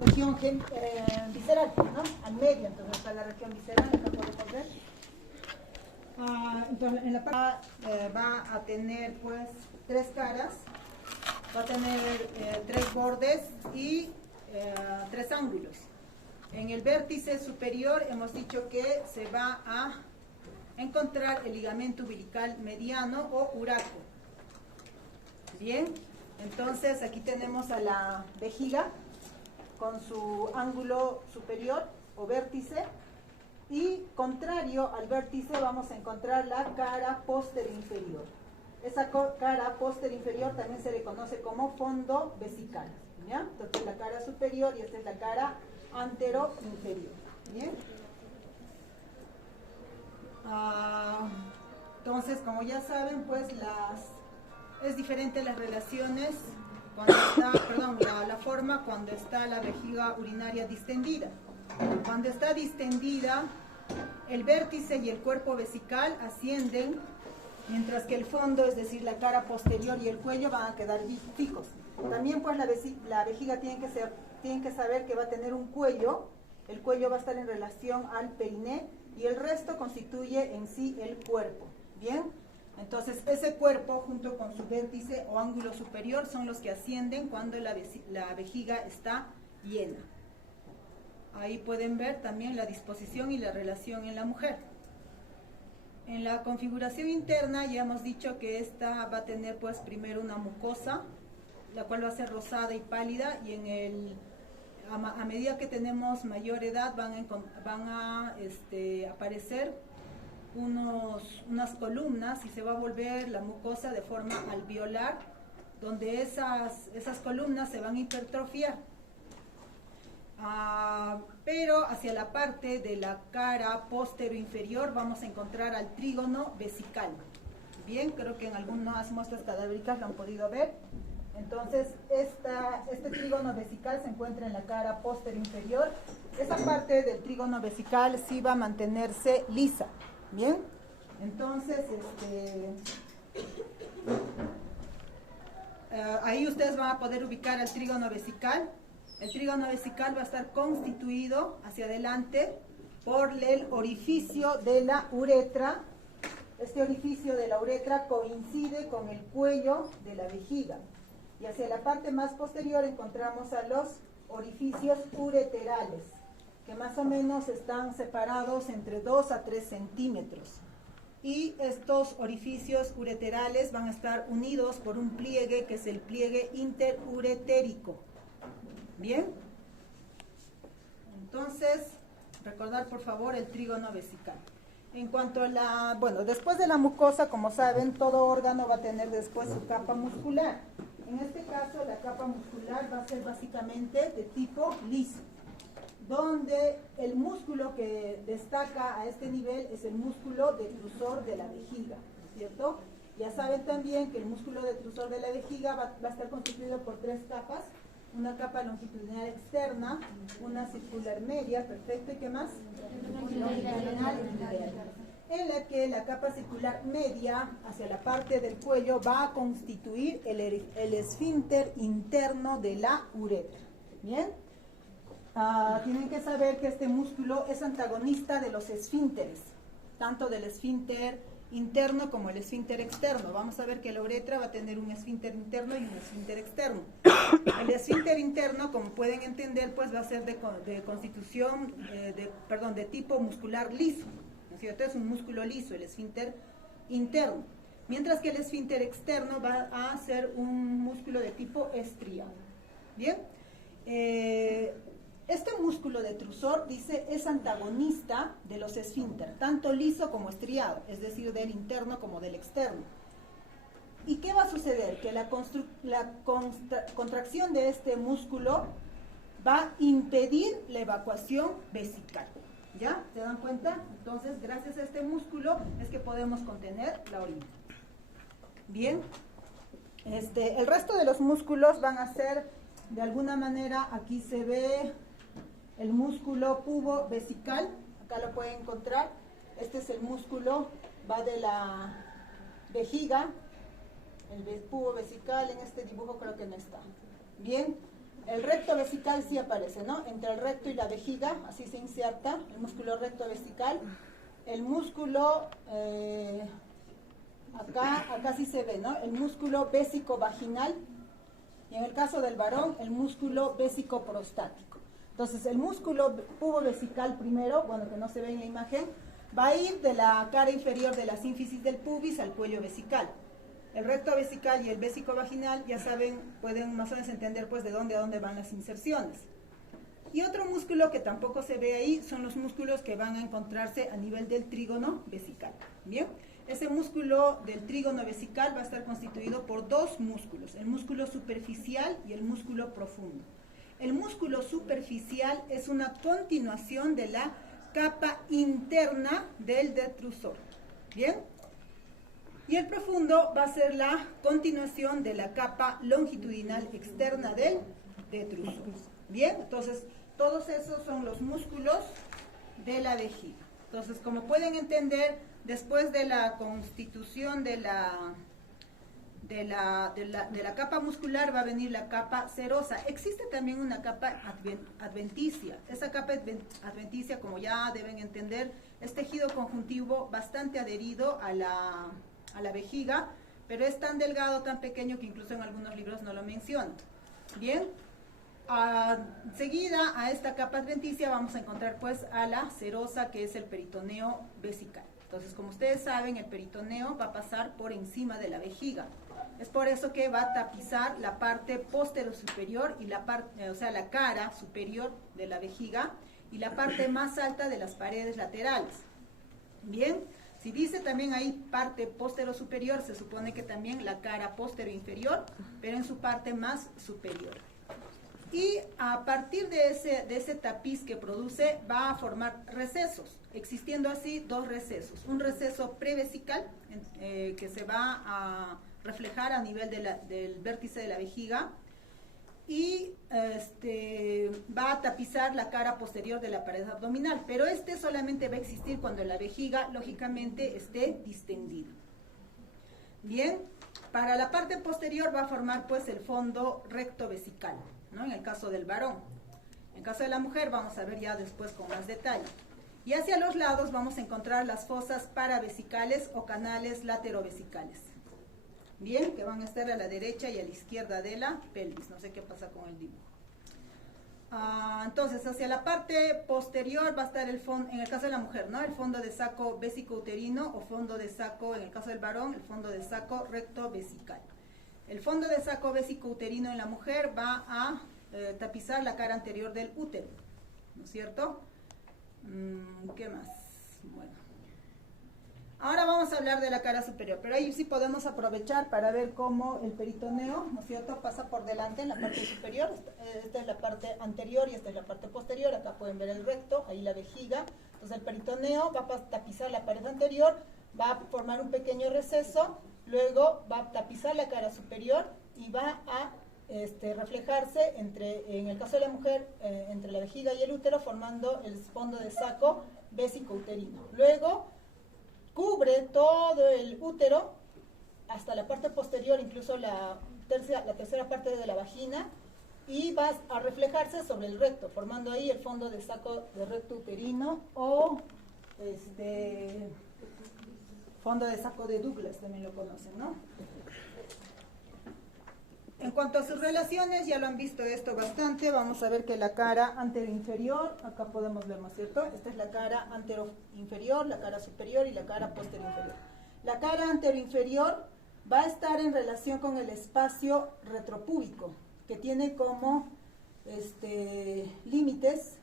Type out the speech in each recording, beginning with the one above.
región visceral, ¿no? Al medio, entonces está la región visceral, acá podemos ver. Entonces en la parte va a tener pues 3 caras, va a tener 3 bordes y 3 ángulos. En el vértice superior hemos dicho que se va a encontrar el ligamento umbilical mediano o uraco. Bien, entonces aquí tenemos a la vejiga con su ángulo superior o vértice, y contrario al vértice vamos a encontrar la cara posterior inferior. Esa cara posterior inferior también se le conoce como fondo vesical, ¿ya? Entonces la cara superior y esta es la cara antero inferior. Bien. Entonces, como ya saben, pues es diferente las relaciones cuando está, la forma cuando está la vejiga urinaria distendida. Cuando está distendida, el vértice y el cuerpo vesical ascienden, mientras que el fondo, es decir, la cara posterior y el cuello, van a quedar fijos. También pues la vejiga tiene que saber que va a tener un cuello. El cuello va a estar en relación al periné y el resto constituye en sí el cuerpo. Bien, entonces ese cuerpo junto con su vértice o ángulo superior son los que ascienden cuando la vejiga está llena. Ahí pueden ver también la disposición y la relación en la mujer. En la configuración interna ya hemos dicho que esta va a tener pues primero una mucosa, la cual va a ser rosada y pálida, y a medida que tenemos mayor edad van a aparecer unas columnas y se va a volver la mucosa de forma alveolar, donde esas columnas se van a hipertrofiar. Pero hacia la parte de la cara posterior inferior vamos a encontrar al trígono vesical. Bien, creo que en algunas muestras cadavéricas lo han podido ver. Entonces, este trígono vesical se encuentra en la cara posterior inferior. Esa parte del trígono vesical sí va a mantenerse lisa. Bien, entonces, ahí ustedes van a poder ubicar al trígono vesical. El trígono vesical va a estar constituido hacia adelante por el orificio de la uretra. Este orificio de la uretra coincide con el cuello de la vejiga. Y hacia la parte más posterior encontramos a los orificios ureterales, que más o menos están separados entre 2 a 3 centímetros. Y estos orificios ureterales van a estar unidos por un pliegue que es el pliegue interuretérico. Bien, entonces, recordar por favor el trígono vesical. En cuanto a después de la mucosa, como saben, todo órgano va a tener después su capa muscular. En este caso, la capa muscular va a ser básicamente de tipo liso, donde el músculo que destaca a este nivel es el músculo detrusor de la vejiga, ¿cierto? Ya saben también que el músculo detrusor de la vejiga va a estar constituido por 3 capas. Una capa longitudinal externa, una circular media, perfecto, ¿y qué más? Longitudinal interna, en la que la capa circular media hacia la parte del cuello va a constituir el esfínter interno de la uretra. Bien, tienen que saber que este músculo es antagonista de los esfínteres, tanto del esfínter interno como el esfínter externo. Vamos a ver que la uretra va a tener un esfínter interno y un esfínter externo. El esfínter interno, como pueden entender, pues va a ser de constitución, de tipo muscular liso, ¿no es cierto? Es un músculo liso, el esfínter interno. Mientras que el esfínter externo va a ser un músculo de tipo estriado. Bien. Este músculo detrusor, dice, es antagonista de los esfínter, tanto liso como estriado, es decir, del interno como del externo. ¿Y qué va a suceder? Que la contracción de este músculo va a impedir la evacuación vesical. ¿Ya? ¿Se dan cuenta? Entonces, gracias a este músculo es que podemos contener la orina. Bien. El resto de los músculos van a ser, de alguna manera, aquí se ve el músculo pubo-vesical, acá lo pueden encontrar. Este es el músculo, va de la vejiga, el pubo-vesical en este dibujo creo que no está. Bien, El recto vesical sí aparece, ¿no? Entre el recto y la vejiga, así se inserta el músculo recto vesical. El músculo, acá sí se ve, ¿no? El músculo vésico vaginal. Y en el caso del varón, el músculo vésico prostático. Entonces, el músculo pubovesical primero, bueno, que no se ve en la imagen, va a ir de la cara inferior de la sínfisis del pubis al cuello vesical. El recto vesical y el vésico vaginal, ya saben, pueden más o menos entender pues de dónde a dónde van las inserciones. Y otro músculo que tampoco se ve ahí son los músculos que van a encontrarse a nivel del trígono vesical. Bien, ese músculo del trígono vesical va a estar constituido por dos músculos, el músculo superficial y el músculo profundo. El músculo superficial es una continuación de la capa interna del detrusor. Bien. Y el profundo va a ser la continuación de la capa longitudinal externa del detrusor. Bien, entonces todos esos son los músculos de la vejiga. Entonces, como pueden entender, después de la constitución de la capa muscular va a venir la capa serosa. Existe también una capa adventicia. Esa capa adventicia, como ya deben entender, es tejido conjuntivo bastante adherido a la vejiga, pero es tan delgado, tan pequeño que incluso en algunos libros no lo mencionan. Bien, seguida a esta capa adventicia vamos a encontrar pues a la serosa, que es el peritoneo vesical. Entonces, como ustedes saben, el peritoneo va a pasar por encima de la vejiga. Es por eso que va a tapizar la parte posterior y la parte, o sea, la cara superior de la vejiga y la parte más alta de las paredes laterales. Bien, si dice también ahí parte posterior superior, se supone que también la cara posterior inferior, pero en su parte más superior. Y a partir de ese tapiz que produce, va a formar recesos, existiendo así dos recesos. Un receso prevesical, que se va a reflejar a nivel del vértice de la vejiga, y va a tapizar la cara posterior de la pared abdominal, pero solamente va a existir cuando la vejiga, lógicamente, esté distendida. Bien, para la parte posterior va a formar pues el fondo recto vesical, ¿no? En el caso del varón. En el caso de la mujer vamos a ver ya después con más detalle. Y hacia los lados vamos a encontrar las fosas paravesicales o canales laterovesicales. Bien, que van a estar a la derecha y a la izquierda de la pelvis. No sé qué pasa con el dibujo. Entonces, hacia la parte posterior va a estar el fondo, en el caso de la mujer, ¿no? El fondo de saco vésico-uterino o fondo de saco, en el caso del varón, el fondo de saco recto-vesical. El fondo de saco vésico-uterino en la mujer va a tapizar la cara anterior del útero, ¿no es cierto? ¿Qué más? Bueno. Ahora vamos a hablar de la cara superior, pero ahí sí podemos aprovechar para ver cómo el peritoneo, ¿no es cierto?, pasa por delante en la parte superior. Esta es la parte anterior y esta es la parte posterior. Acá pueden ver el recto, ahí la vejiga. Entonces el peritoneo va a tapizar la pared anterior, va a formar un pequeño receso, luego va a tapizar la cara superior y va a reflejarse en el caso de la mujer, entre la vejiga y el útero, formando el fondo de saco vésico-uterino. Luego cubre todo el útero hasta la parte posterior, incluso la tercera parte de la vagina, y va a reflejarse sobre el recto, formando ahí el fondo de saco de recto uterino o fondo de saco de Douglas, también lo conocen, ¿no? En cuanto a sus relaciones, ya lo han visto esto bastante. Vamos a ver que la cara anteroinferior, acá podemos ver, ¿no es cierto? Esta es la cara anteroinferior, la cara superior y la cara posterior-inferior. La cara anteroinferior va a estar en relación con el espacio retropúbico, que tiene como límites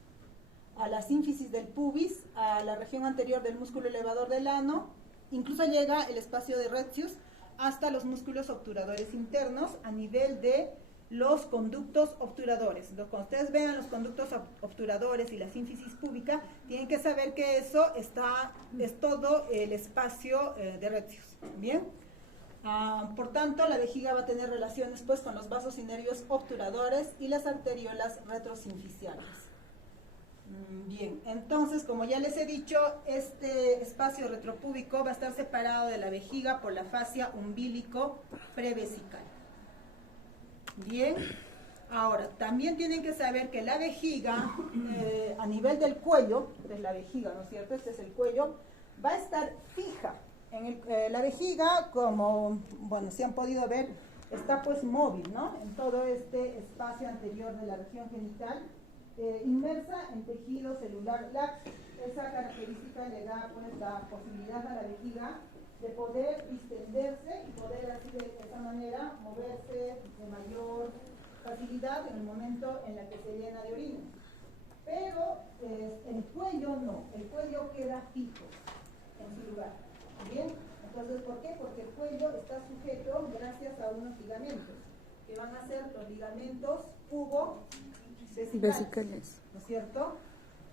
a la sínfisis del pubis, a la región anterior del músculo elevador del ano, incluso llega el espacio de Retzius, hasta los músculos obturadores internos a nivel de los conductos obturadores. Entonces, cuando ustedes vean los conductos obturadores y la sínfisis púbica, tienen que saber que eso es todo el espacio de Retzius. Bien, por tanto, la vejiga va a tener relaciones pues con los vasos y nervios obturadores y las arteriolas retrosinficiales. Bien, entonces, como ya les he dicho, este espacio retropúbico va a estar separado de la vejiga por la fascia umbilico prevesical. Bien, Ahora, también tienen que saber que la vejiga, a nivel del cuello, es la vejiga, ¿no es cierto? Este es el cuello, va a estar fija. La vejiga, como, bueno, si han podido ver, está pues móvil, ¿no? En todo este espacio anterior de la región genital, inmersa en tejido celular laxo. Esa característica le da pues la posibilidad a la vejiga de poder distenderse y poder así de esa manera moverse de mayor facilidad en el momento en la que se llena de orina. Pero el cuello no, el cuello queda fijo en su lugar. ¿Bien? Entonces, ¿por qué? Porque el cuello está sujeto gracias a unos ligamentos, que van a ser los ligamentos pubo-vesicales, ¿no es cierto?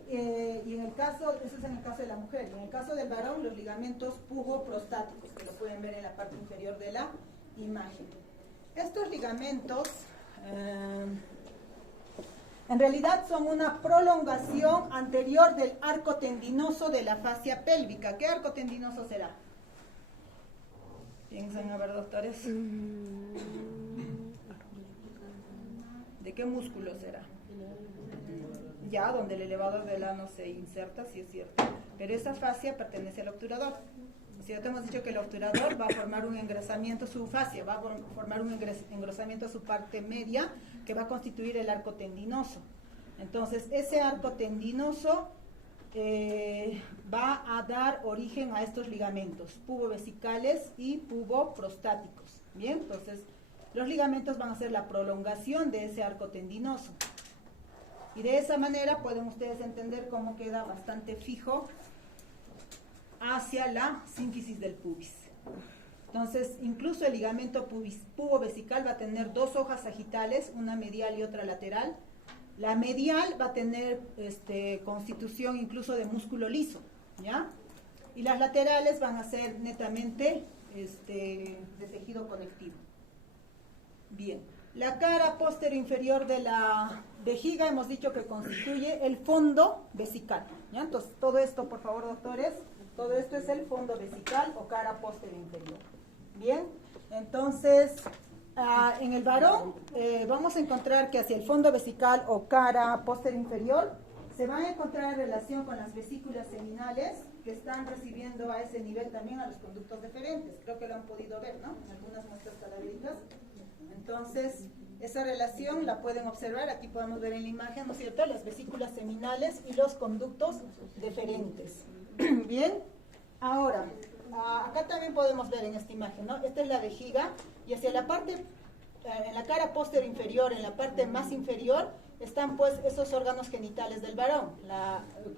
Y en el caso, eso es en el caso de la mujer, y en el caso del varón, los ligamentos pubo-prostáticos, que lo pueden ver en la parte inferior de la imagen. Estos ligamentos, en realidad son una prolongación anterior del arco tendinoso de la fascia pélvica. ¿Qué arco tendinoso será? Piensen, a ver, doctores. ¿De qué músculo será? Ya, donde el elevador del ano se inserta, sí es cierto. Pero esa fascia pertenece al obturador. Ya te hemos dicho que el obturador va a formar un engrosamiento, su fascia va a formar un engrosamiento a su parte media, que va a constituir el arco tendinoso. Entonces, ese arco tendinoso va a dar origen a estos ligamentos pubovesicales y puboprostáticos. Bien, entonces los ligamentos van a ser la prolongación de ese arco tendinoso. Y de esa manera pueden ustedes entender cómo queda bastante fijo hacia la sínfisis del pubis. Entonces, incluso el ligamento pubovesical va a tener dos hojas sagitales, una medial y otra lateral. La medial va a tener constitución incluso de músculo liso, ¿ya? Y las laterales van a ser netamente de tejido conectivo. Bien, la cara posterior inferior de la vejiga hemos dicho que constituye el fondo vesical, ¿ya? Entonces, todo esto, por favor, doctores, todo esto es el fondo vesical o cara posterior inferior. Bien, entonces, en el varón vamos a encontrar que hacia el fondo vesical o cara posterior inferior se van a encontrar en relación con las vesículas seminales que están recibiendo a ese nivel también a los conductos deferentes. Creo que lo han podido ver, ¿no? En algunas muestras cadavéricas. Entonces, esa relación la pueden observar, aquí podemos ver en la imagen, ¿no es cierto?, las vesículas seminales y los conductos deferentes. Bien, ahora, acá también podemos ver en esta imagen, ¿no? Esta es la vejiga y hacia la parte, en la cara posterior inferior, en la parte más inferior, están pues esos órganos genitales del varón,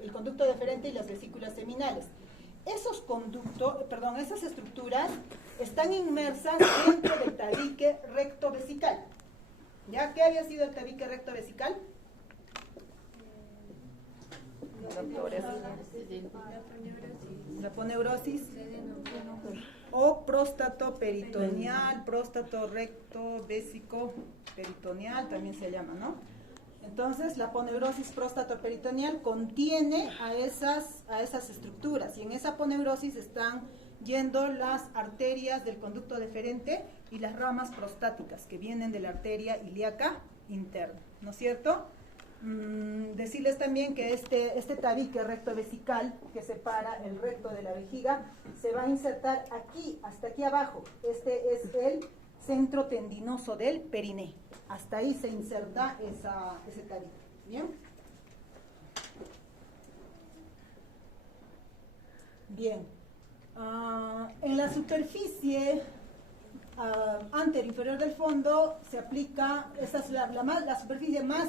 el conducto deferente y las vesículas seminales. Esos conductos, perdón, esas estructuras están inmersas dentro del tabique recto vesical. ¿Ya? ¿Qué había sido el tabique recto vesical? La aponeurosis o próstato peritoneal, próstato recto vésico peritoneal también se llama, ¿no? Entonces, la aponeurosis próstato-peritoneal contiene a esas estructuras y en esa aponeurosis están yendo las arterias del conducto deferente y las ramas prostáticas que vienen de la arteria ilíaca interna, ¿no es cierto? Decirles también que este tabique recto vesical que separa el recto de la vejiga se va a insertar aquí, hasta aquí abajo. Este es el centro tendinoso del periné. Hasta ahí se inserta ese tabique. ¿Bien? Bien. En la superficie anterior inferior del fondo se aplica, esa es la superficie más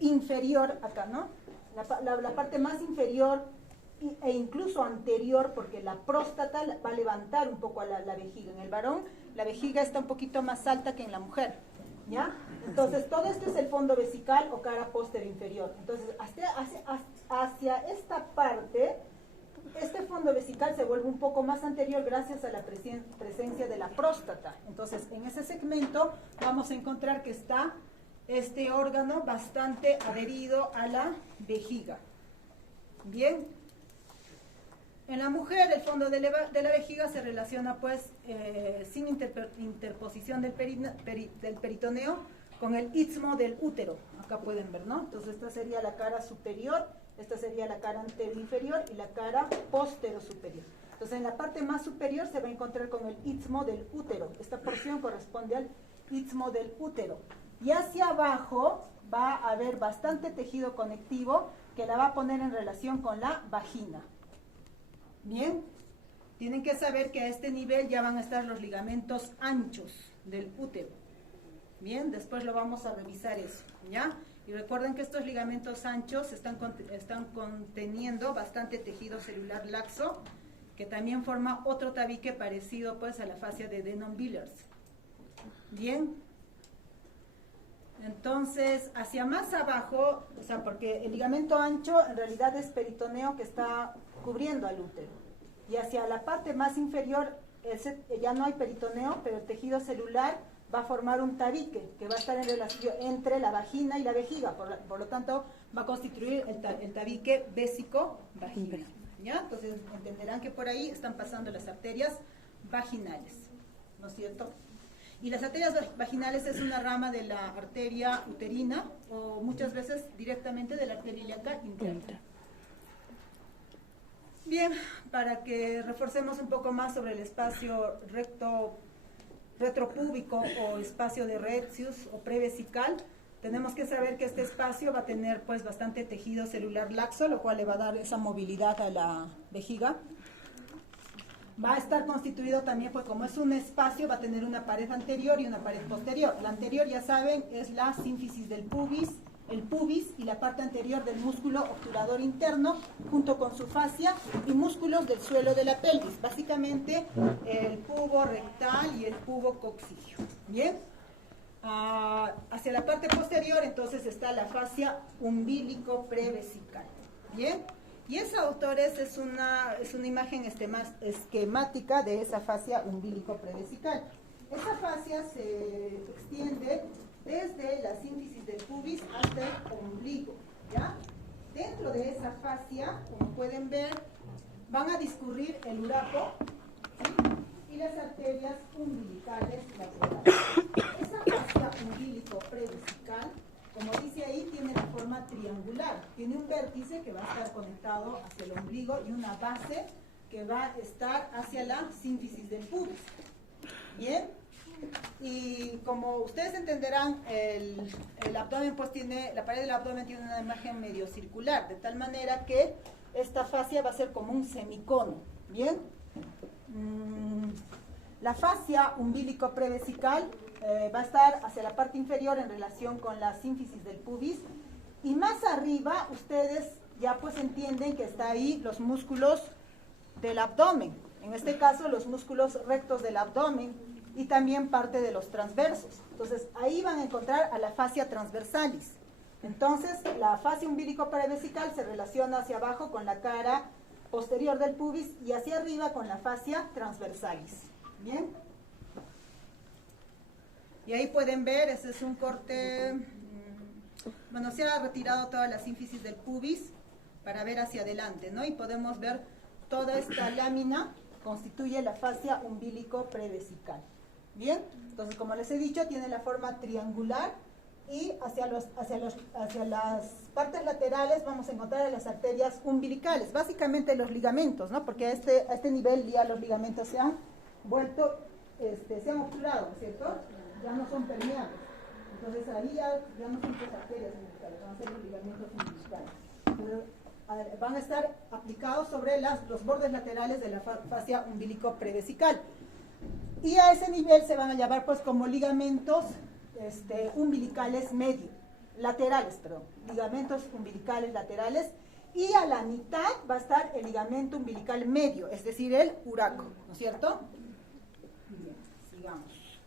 inferior acá, ¿no? La parte más inferior e incluso anterior, porque la próstata va a levantar un poco a la vejiga. En el varón, la vejiga está un poquito más alta que en la mujer, ¿ya? Entonces, todo esto es el fondo vesical o cara posterior inferior. Entonces, hacia esta parte, este fondo vesical se vuelve un poco más anterior gracias a la presencia de la próstata. Entonces, en ese segmento vamos a encontrar que está este órgano bastante adherido a la vejiga. Bien. En la mujer, el fondo de la vejiga se relaciona, pues, sin interposición del peritoneo con el istmo del útero. Acá pueden ver, ¿no? Entonces esta sería la cara superior, esta sería la cara anteroinferior y la cara posterosuperior. Entonces en la parte más superior se va a encontrar con el istmo del útero. Esta porción corresponde al istmo del útero. Y hacia abajo va a haber bastante tejido conectivo que la va a poner en relación con la vagina. Bien, tienen que saber que a este nivel ya van a estar los ligamentos anchos del útero. Bien, después lo vamos a revisar eso, ¿ya? Y recuerden que estos ligamentos anchos están conteniendo bastante tejido celular laxo, que también forma otro tabique parecido pues a la fascia de Denon-Villers. Bien. Entonces, hacia más abajo, o sea, porque el ligamento ancho en realidad es peritoneo que está cubriendo al útero. Y hacia la parte más inferior, ya no hay peritoneo, pero el tejido celular va a formar un tabique que va a estar en relación entre la vagina y la vejiga. Por lo tanto, va a constituir el tabique vésico-vaginal. ¿Ya? Entonces, entenderán que por ahí están pasando las arterias vaginales, ¿no es cierto? Y las arterias vaginales es una rama de la arteria uterina o muchas veces directamente de la arteria ilíaca interna. Bien, para que reforcemos un poco más sobre el espacio retropúbico o espacio de Retzius o prevesical, tenemos que saber que este espacio va a tener pues bastante tejido celular laxo, lo cual le va a dar esa movilidad a la vejiga. Va a estar constituido también, pues como es un espacio, va a tener una pared anterior y una pared posterior. La anterior, ya saben, es la sínfisis del pubis, el pubis y la parte anterior del músculo obturador interno, junto con su fascia y músculos del suelo de la pelvis. Básicamente, el pubo rectal y el pubo coxígeo. ¿Bien? Hacia la parte posterior, entonces, está la fascia umbilico prevesical. ¿Bien? Y esa, autores, es una imagen esquemática de esa fascia umbilico prevesical. Esa fascia se extiende desde la sínfisis del pubis hasta el ombligo, ¿ya? Dentro de esa fascia, como pueden ver, van a discurrir el uraco, ¿sí? Y las arterias umbilicales laterales. Esa fascia umbilico prevesical, como dice ahí, tiene la forma triangular. Tiene un vértice que va a estar conectado hacia el ombligo y una base que va a estar hacia la sínfisis del pubis. Bien. Y como ustedes entenderán, el abdomen pues tiene, la pared del abdomen tiene una imagen medio circular, de tal manera que esta fascia va a ser como un semicono. Bien. La fascia umbilico prevesical va a estar hacia la parte inferior en relación con la sínfisis del pubis, y más arriba ustedes ya pues entienden que está ahí los músculos del abdomen, en este caso los músculos rectos del abdomen y también parte de los transversos. Entonces ahí van a encontrar a la fascia transversalis. Entonces la fascia umbilico prevesical se relaciona hacia abajo con la cara posterior del pubis y hacia arriba con la fascia transversalis. Bien. Y ahí pueden ver, ese es un corte, bueno, se ha retirado toda la sínfisis del pubis para ver hacia adelante, ¿no? Y podemos ver toda esta lámina constituye la fascia umbilico prevesical. Bien, entonces como les he dicho, tiene la forma triangular y hacia las partes laterales vamos a encontrar las arterias umbilicales, básicamente los ligamentos, ¿no? Porque a este nivel ya los ligamentos se han vuelto, se han obturado, ¿cierto? Ya no son permeables. Entonces ahí ya no son las arterias umbilicales, van a ser los ligamentos umbilicales. Entonces, van a estar aplicados sobre los bordes laterales de la fascia umbilico prevesical. Y a ese nivel se van a llamar pues como ligamentos umbilicales laterales, ligamentos umbilicales laterales, y a la mitad va a estar el ligamento umbilical medio, es decir, el uraco, ¿no es cierto? Bien, sigamos.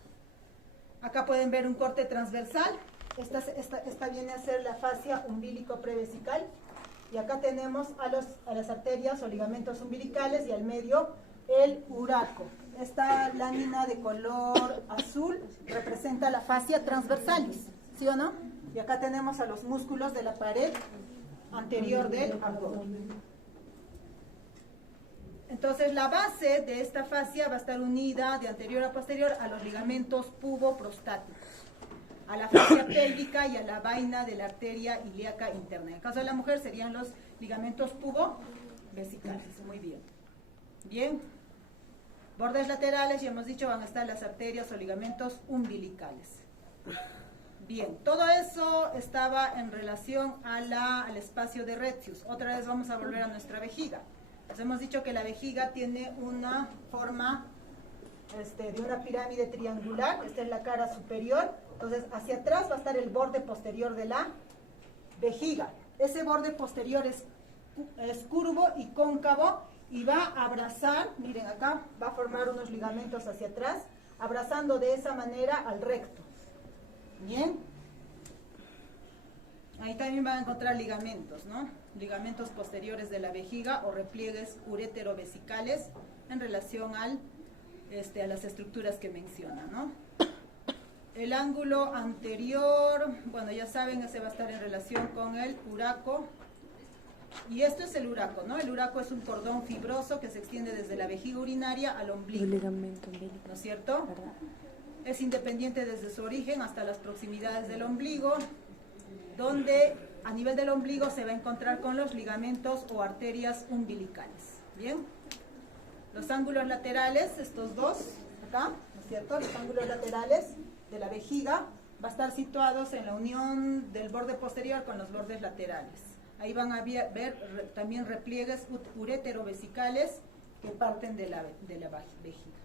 Acá pueden ver un corte transversal, esta viene a ser la fascia umbilico prevesical, y acá tenemos a las arterias o ligamentos umbilicales y al medio el uraco. Esta lámina de color azul representa la fascia transversalis, ¿sí o no? Y acá tenemos a los músculos de la pared anterior del abdomen. Entonces la base de esta fascia va a estar unida de anterior a posterior a los ligamentos puboprostáticos. a la fascia pélvica y a la vaina de la arteria ilíaca interna. En el caso de la mujer serían los ligamentos pubo-vesicales. Muy bien. Bien. Bordes laterales, ya hemos dicho, van a estar las arterias o ligamentos umbilicales. Bien, todo eso estaba en relación al espacio de Retzius. Otra vez vamos a volver a nuestra vejiga. Nos hemos dicho que la vejiga tiene una forma de una pirámide triangular. Esta es la cara superior. Entonces, hacia atrás va a estar el borde posterior de la vejiga. Ese borde posterior es curvo y cóncavo y va a abrazar, miren acá, va a formar unos ligamentos hacia atrás, abrazando de esa manera al recto. Bien. Ahí también van a encontrar ligamentos, ¿no? Ligamentos posteriores de la vejiga o repliegues urétero-vesicales en relación a las estructuras que menciona, ¿no? El ángulo anterior, bueno, ya saben, ese va a estar en relación con el uraco. Y esto es el uraco, ¿no? El uraco es un cordón fibroso que se extiende desde la vejiga urinaria al ombligo. ¿No es cierto? Es independiente desde su origen hasta las proximidades del ombligo, donde a nivel del ombligo se va a encontrar con los ligamentos o arterias umbilicales. ¿Bien? Los ángulos laterales, estos dos, acá, ¿no es cierto? Los ángulos laterales de la vejiga van a estar situados en la unión del borde posterior con los bordes laterales. Ahí van a ver también repliegues urétero-vesicales que parten de la vejiga.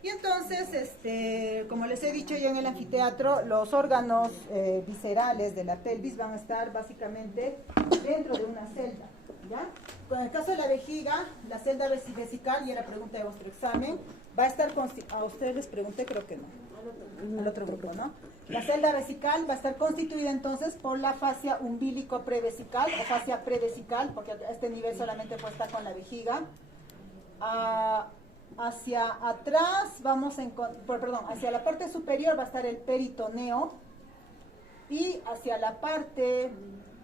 Y entonces, como les he dicho ya en el anfiteatro, los órganos viscerales de la pelvis van a estar básicamente dentro de una celda, ¿ya? En el caso de la vejiga, la celda vesical, y era pregunta de vuestro examen, va a estar, a ustedes les pregunté, creo que no, al otro grupo, ¿no? La celda vesical va a estar constituida entonces por la fascia umbilico prevesical o fascia prevesical, porque a este nivel solamente puede estar con la vejiga. Hacia atrás hacia la parte superior va a estar el peritoneo y hacia la parte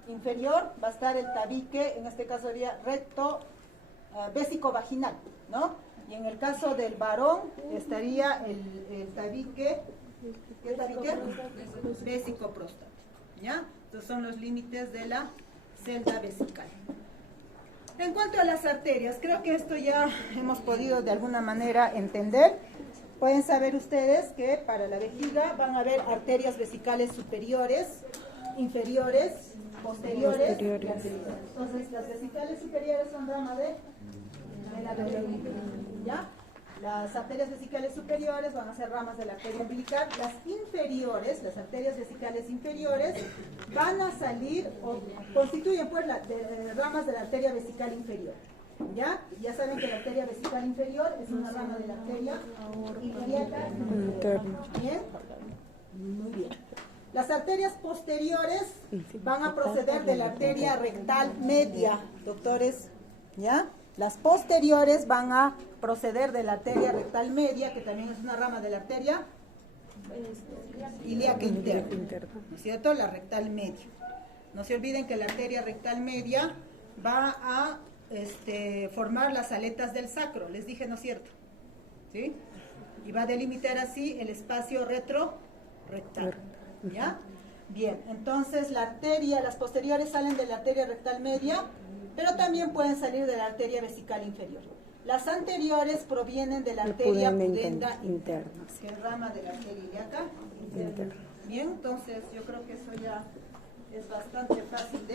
inferior va a estar el tabique, en este caso sería recto vésico-vaginal, ¿no? Y en el caso del varón estaría el tabique, ¿qué tabique? Vésico-próstata, ¿ya? Estos son los límites de la celda vesical. En cuanto a las arterias, creo que esto ya hemos podido de alguna manera entender. Pueden saber ustedes que para la vejiga van a haber arterias vesicales superiores, inferiores, posteriores y anteriores. Entonces, las vesicales superiores son rama de la arteria umbilical, ¿ya? Las arterias vesicales superiores van a ser ramas de la arteria umbilical. Las inferiores, las arterias vesicales inferiores, van a salir o constituyen pues ramas de la arteria vesical inferior. ¿Ya? Ya saben que la arteria vesical inferior es una rama de la arteria ilíaca interna. ¿Bien? Muy bien. Las arterias posteriores van a proceder de la arteria rectal media, doctores. ¿Ya? Las posteriores van a proceder de la arteria rectal media, que también es una rama de la arteria ilíaca interna, ¿no es cierto? La rectal media. No se olviden que la arteria rectal media va a formar las aletas del sacro, les dije, ¿no es cierto? ¿Sí? Y va a delimitar así el espacio retrorectal, ¿ya? Bien, entonces las posteriores salen de la arteria rectal media, pero también pueden salir de la arteria vesical inferior. Las anteriores provienen de la arteria pudenda interna, que es rama de la arteria ilíaca interna. Bien, entonces yo creo que eso ya es bastante fácil de